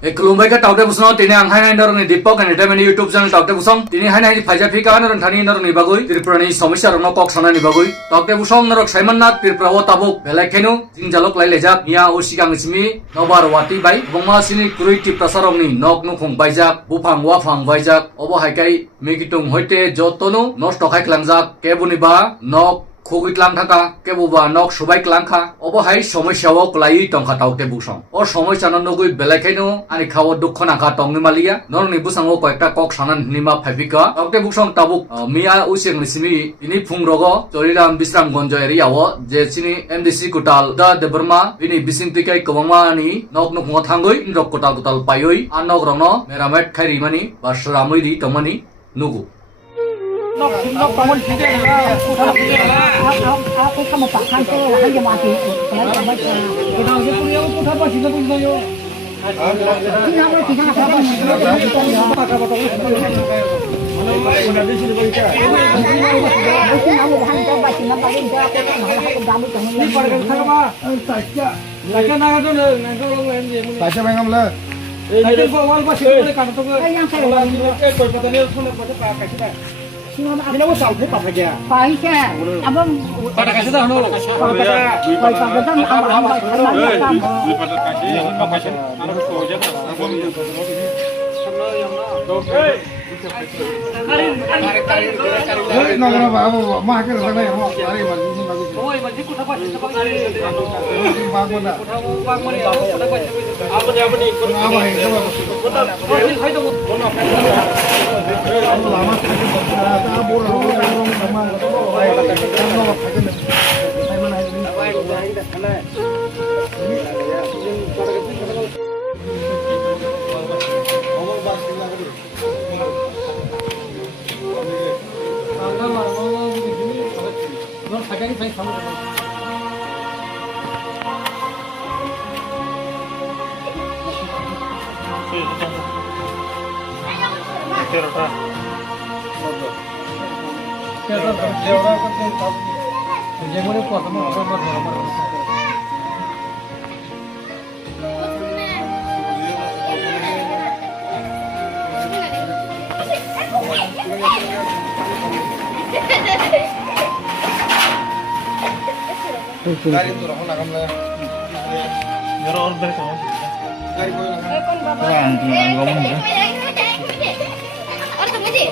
Kelumbai ka tawte busong tini ang hai nor ni Dipok entertainment YouTube channel tawte busong tini hai nai phaija phika nor thani nor ni bagoi Tripura ni somisya rong kok sana ni bagoi tawte busong nor Saimannath Tripura o tabuk belai khenu jingjalok lai lejak mia o sigang simi nobar wati bai bongma sini kuruiti prasarong ni nok nu khong baijak bufang wafang baijak obo haikai megitung hoite jotonu nosto khai klangjak kebuni ba nok খুগিতলাম থাকা কেবুবা knock সবাই ক্লাংখা অবহাই সমস্যাও ক্লাই টংখা তাওতে বুসং ও সমস্যা নগৈ বেলাইখাইনো আনি খাও দুঃখ নাখা টংনি মালিয়া নরনি বুসাংও কয়েকটা cock Sanan Nima ফাইফিকা তাওতে বুসং তাবুক মিয়া উসেং নিসিমি ইনি ফুংরগ চরিরাম বিশ্রামগঞ্জ এরিয়াও যে চিনি এমডিসি কুটাল দা দেবর্মা ইনি বিসিংতিকাই কবমানি নক নক থাঙ্গই ইন্দ্রক কুটাল কুটাল পায়ই আনক রন মেরামেট খাইরিমানি বা সরামইরি টমানি নুগু nó có một cái này là cái không một tảng than tê là hay mà thì cái nào cái cũng yêu cũng thắt vào chỉ nó cũng yêu thì nào thì nào phải cái Ini mau salpu apa saja? Pakai, abang. Pada kasih dah, nol. Pada Dari itu orang nak kamera. Jero orang berkau. Dari boleh nak. Orang ngomong ya. Orang tunggu je.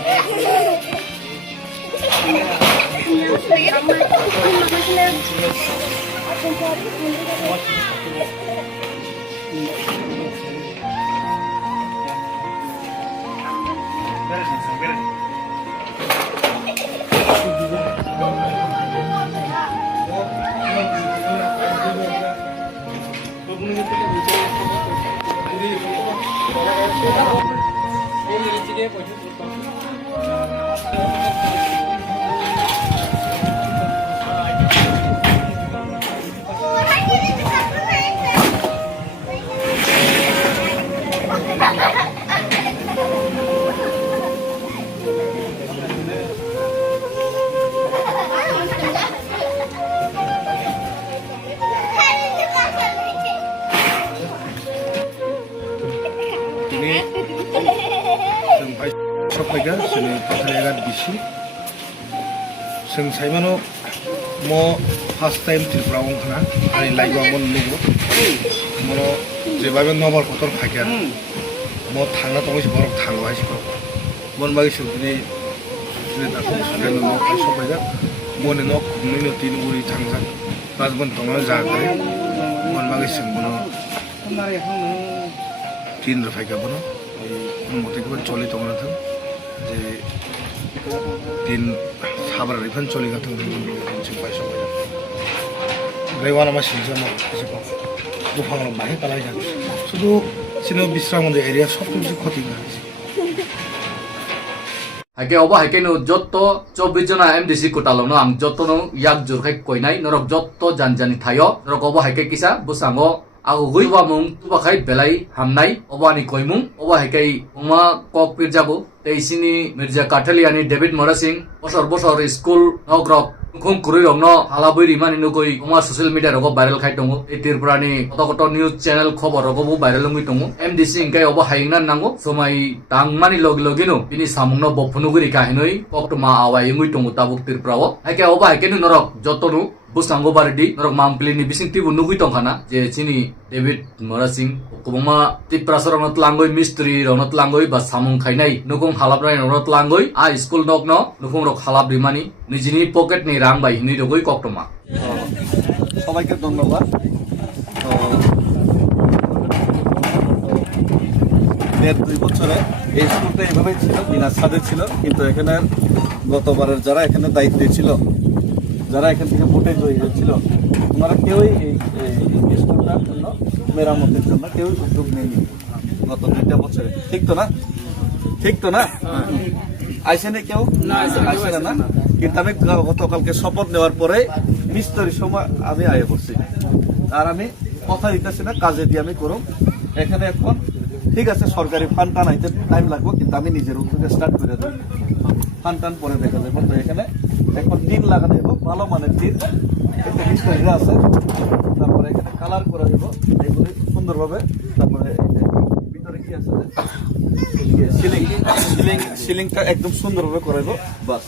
Sapaiga sini pathaiga bisi sing saimano mo first time Tripura ongkhana ani laiba mon nugo mono jebabe nobar kotor phakya mo thangna tongsi borok thangwa siko mon bagi sini daku sugeno no sapaiga mone no kumino tin uri thangsa pasbon tongna jagare mon bagi singbono tin ro phakya bono mote ko choli tongna thang যে তিন সাবার রিফান চলে গেছে পয়সা রেওয়ান আমার সিলজম কিছু দুফাং বাহে পালাই যাবে শুধু সিনো বিশ্রাম এরিয়া সব কিছু ক্ষতি হয়েছে হাইকে অবা হাইকে নো যত 24 জনা এমডিসি কোটালনো আং যতনো ইয়াক জুরখাই কইনাই নরক যত জানজানি থায়ো নরক অবা হাইকে কিসা বুসাঙ্গো আগো গইবা মুং তুবাখাই বেলাই হামনাই অবানি কইমুং অবা হাইকাই উমা কক পিরজাবো তেইসিনি মির্জা কাঠালিয়ানি ডেভিড মরা সিং বছর বছর school নগরক Kung kurui rong no hala bui rimani nukoi oma social media rogo viral khai tongo e tirpurani koto news channel khobor rogo bu viral ngui tongo MDC ingkai obo haingnan nango somai tangmani logino bini samungno bopunu guri kahinoi koktuma awai ngui tongo tabuk tirpurao haike obo haike nu norok jotonu busango bardi norok mangpili ni bising tibu nugui tongkhana je chini David Morasing kubuma tiprasar rong tlangoi mystery rong tlangoi ba samung khainai nukung halaprai rong tlangoi a school nok no nukung rok halap rimani নিজিনি pocket নি রাং by হিনি রগই কক্টমা সবাইকে ধন্যবাদ। দেড় দুই বছরে এই স্কুলটা এইভাবেই ছিল, বিনা ছাদে ছিল, কিন্তু এখানে গতবারের যারা এখানে দায়িত্বে ছিল, যারা এখান থেকে ভোটে জয়ী হয়েছিল, ওনারা কেউই এই স্কুলটার জন্য মেরামতের জন্য কেউ উদ্যোগ নেয়নি গত 2টা বছরে। ঠিক তো না? ঠিক তো না? আইসেনে কেউ আইসে না, কিন্তু আমি গতকালকে শপথ নেওয়ার পরে মিস্তরি সময় আমি আয়ে পড়ছি, আর আমি কথা দিতেছি না, কাজে দিয়ে আমি করুম। এখানে এখন ঠিক আছে সরকারি ফান্ড টান আইতে টাইম লাগবে, কিন্তু আমি নিজের উদ্যোগে স্টার্ট করে দেব। ফান্ড টান পরে দেখা যাবে। তো এখানে এখন টিন লাগানো দেবো, ভালো মানের টিন, এতে মিস্ত্রিরা আছে, তারপরে এখানে কালার করে দেবো এইগুলি সুন্দরভাবে। তারপরে ভিতরে কি আছে সিলিংটা একদম সুন্দরভাবে করে দেবো। বাস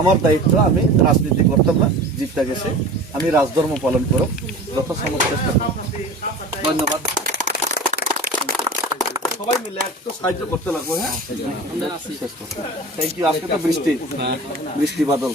আমার দায়িত্ব, আমি রাজনীতি করতাম না, জিতটা গেছে, আমি রাজধর্ম পালন করব, যত সমস্ত চেষ্টা করব। ধন্যবাদ। সবাই মিলে একটু সাহায্য করতে লাগবে। হ্যাঁ, থ্যাংক ইউ। আজকে তো বৃষ্টি বাদল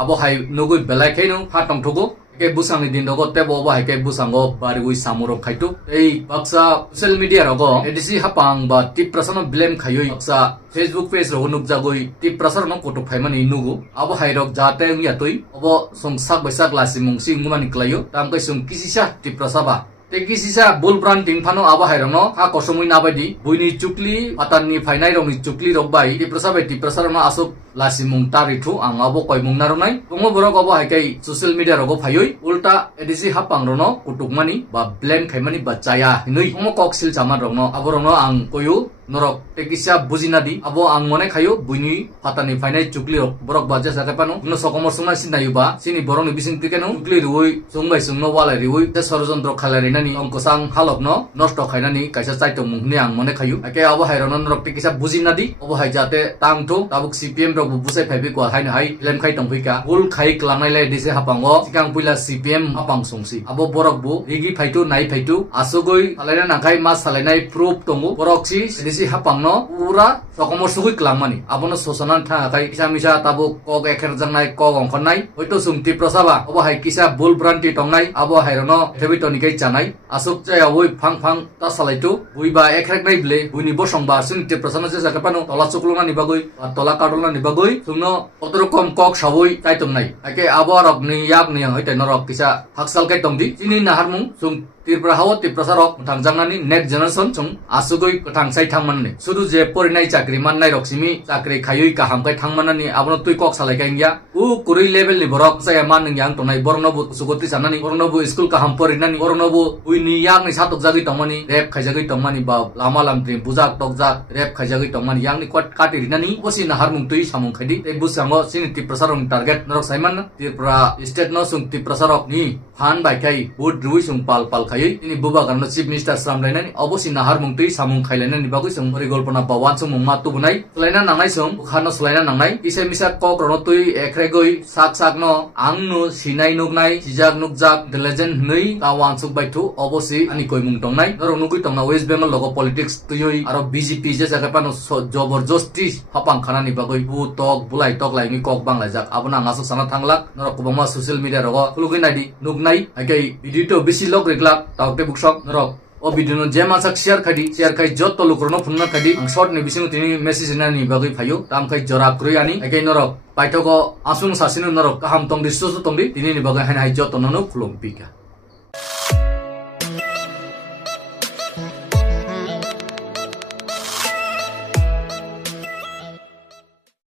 abo hai nugui belai khainu phatong thugo ke busang ni din rogo tebo obo hai ke busango barigui samuro khaitu ei baksa social media rogo edisi hapang ba tip prasano blame khayoi baksa Facebook page rogo nukjagoi tip prasarno kotok phaimani nugu abo hai rok jate ngiatoi obo songsak baisak lasimung si ngumani klayo tamkai sung kisisa tip prasaba teki sisa bulbran tingphano abo hairongno ha kosomui nabaidi buini chukli patanni phainai rongni chukli rokbai tiprasabai tiprasarno asuk lasimung tarithu ang abo koimung narunai tongo borok abo haikai social media rogo phaioi ulta edisi hapangrono kutukmani ba blame khaimani ba chaya hinui tongo koksil chaman rongno abo rongno ang koyu norok tekisa bujinadi abo ang mone khayo buini patani phainai chukli rok borok ba jasa kapano no sokomor sumai sinayuba sini borongni bising tikeno chukli ruoi sungbai sungno walai ruoi te sorojondro khalari ni অঙ্কসাং হালকনো নষ্ট খাইনানি কাইসা চাইতো মুহনি আং মনে খাইও একে of হাইরনন rock টিকিসা বুজিনাদি of high যাতে তাংথো তাবুক CPM rock বুসাই ফাইবি কোয়া hyena high lame খাই তংফিকা বুল খাই ক্লামনাইলাই দিছে হাপাঙ্গো সিকাং পুইলা সিপিএম হাপাং সংসি আবো বরক বু রিগি ফাইটু নাই ফাইটু আসুগই সালাইনা নাখাই মাস সালাইনাই প্রুফ তংগু বরকসি দিছি হাপাংনো পুরা সকমর সুগুই ক্লামমানি আবনো সোসনান থাকাই কিসা মিসা তাবুক কক এখের জাংনাই কক অংখনাই হয়তো সুমতি প্রসাবা অব হাই কিসা বুল ব্রান্তি টংনাই আবো হাইরনো হেবিটনিকাই চানাই asuk jaya woi phang ta salaitu buiba ekrek nai ble buini bosongba sunite prasana je sakapano tola chuklunga ni bagoi tola kadolna ni bagoi sungno otorokom kok saboi taitum nai ake aborok ni yak ni hoite norok kisa haksal kai tongdi chini naharmung sung Tripura হাওয়া ত্রিপ্রাসারক থাংজাংনানি next generation চং আসুগই থাংসাই থাংমাননি শুধু যে পরিনাই চাকরি মাননাই রকসিমি চাকরি খাইই কাহামকাই থাংমানানি আবনো তুই cock সালাইকাই গিয়া উ কুরই level নি বরক জায়া মান নং তনাই বরনবু সুগতি জানানি বরনবু স্কুল কাহাম পরিনানি বরনবু উইনি ইয়াং ni satok jagi tongmani rep khaijagi tongmani ba lama lamtri bujak tokjak rep khaijagi tongmani yang ni kwat kati rinani osi na harmung tui samung khaidi ei busango sini ত্রিপ্রাসারং target norok saiman Tripura state no sung ত্রিপ্রাসারক ni phan bai kai bud rui sung pal খাইই তিনি বুবা কারণ chief minister সামলাইনানি অবশ্যই নাহার মুংতই সামুং খাইলাইনানি বাগৈ song পরিকল্পনা বাওয়ান song মুংমা তুবনাই সলাইনা নাংনাই song খানো সলাইনা নাংনাই কিসে Misa cock রন তুই এখরেগৈ সাক সাক ন আংनु সিনাই নুগনাই সিজাক নুগজাক লেজেন্ড নই তাওয়ান সুক বাইথু অবশ্যই আনি কইমুং টংনাই নরং নুকুই টংনা ওয়েস্ট বেঙ্গল লগ পলিটিক্স তুই আর বিজেপি যে জায়গাপানো জবরদস্তি হাপাং খানানি বাগৈ বু টক বুলাই টক লাইনি কক বাংলাজাক আবনা আংসুক সানা থাংলাক নরক কুবামা সোশ্যাল মিডিয়া রগ খুলুগৈ নাইদি নুগনাই আইকাই ভিডিওটো বেশি লগ রেগলাক তাওতে বুকসক নরক ও ভিডিও যে মাছাক শেয়ার খাই যত লুকরনো ফুননা খাদি আং শর্ট নি বিসিং তিনি মেসেজ নানি বাগৈ ফাইও তাম খাই জরা ক্রই আনি আইকাই নরক পাইথক আসুং সাসিনু নরক কাহাম তংদি সুসু তংদি তিনি নি বাগৈ হাই যত ননো খুলম পিকা